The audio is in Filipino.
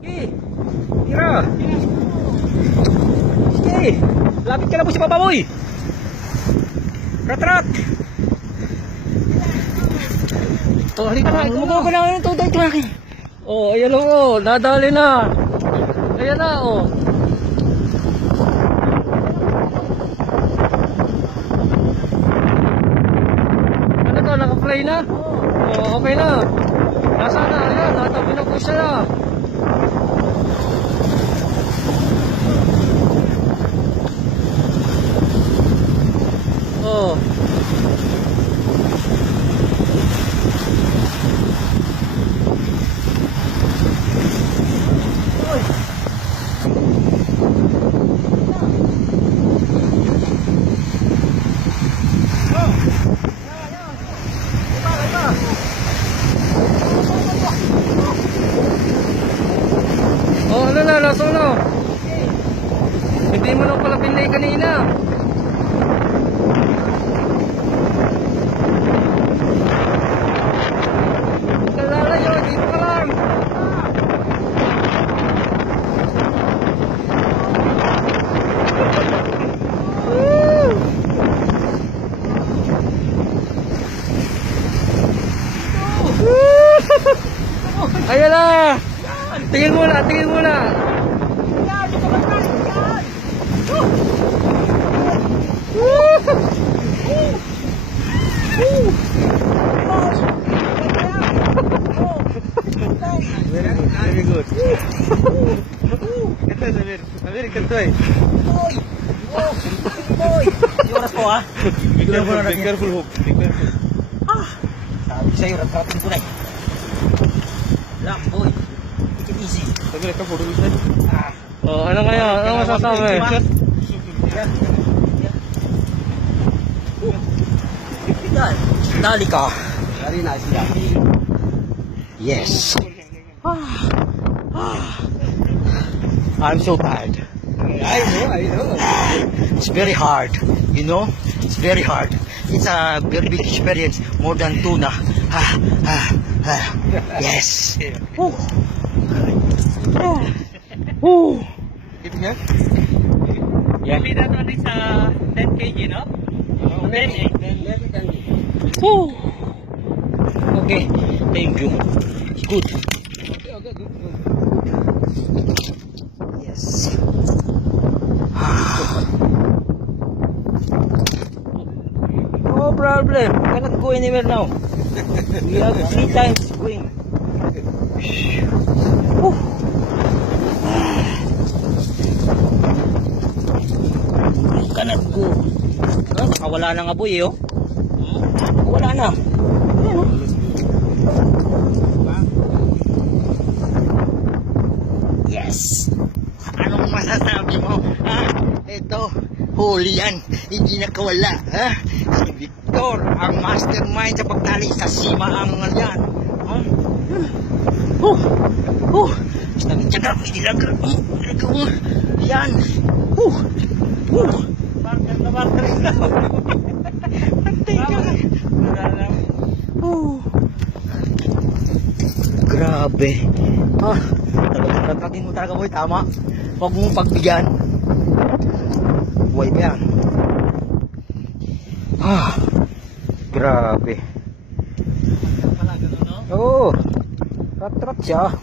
Sige, tira. Sige, lapit ka na po sa baba, boy. Rat. Oh, halika na. Lumago ka na ngayon. Ito akin. Oh, ayan o. Nadali na. Ayan na, oh. Ano to? Naka-play na? Oh, okay na. Nasa na? Ayan, natabi na po siya na. Oh. Oh, ano na, nasa na. Hindi mo lang pala pinlay kanina. Kalalayo, dito ka lang. Ayan na. Tingin muna, tingin muna. Very good. Ganda, Samir, ganito eh. Boy! Oras po ah. Be careful, Hook. Be careful. Sabi sa'yo, ratratin ko na eh. Lang, boy. Take it easy. Samir, ikaw, photo bisa. Oh, ano kaya? Ano masasabi? Dali ka. Very nice. Yes. I'm so tired. I know. It's very hard, you know. It's very hard. It's a very big experience, more than tuna. Yes. Yeah. Maybe that one is 10 kg, no? 10 Okay, thank you. It's good. Yes. No problem. Cannot go anywhere now. We have 3 times going. Cannot go. Nakawala na nga boy eh, oh. Wala na. Ayan, oh. Yes. Anong masasabi mo? Ito, huli yan. Hindi nakawala. Si Victor, ang mastermind sa pagtali sa simaangan yan. Basta ng tiyaga, may dilaga. Yan. Marker na marker na. Antay ka na. Grabe. Talagang mo talaga boy, tama. Huwag mong pagbigyan. Buhay pa yan. Grabe. Pala ganun, no? Oo. Rat-rat siya.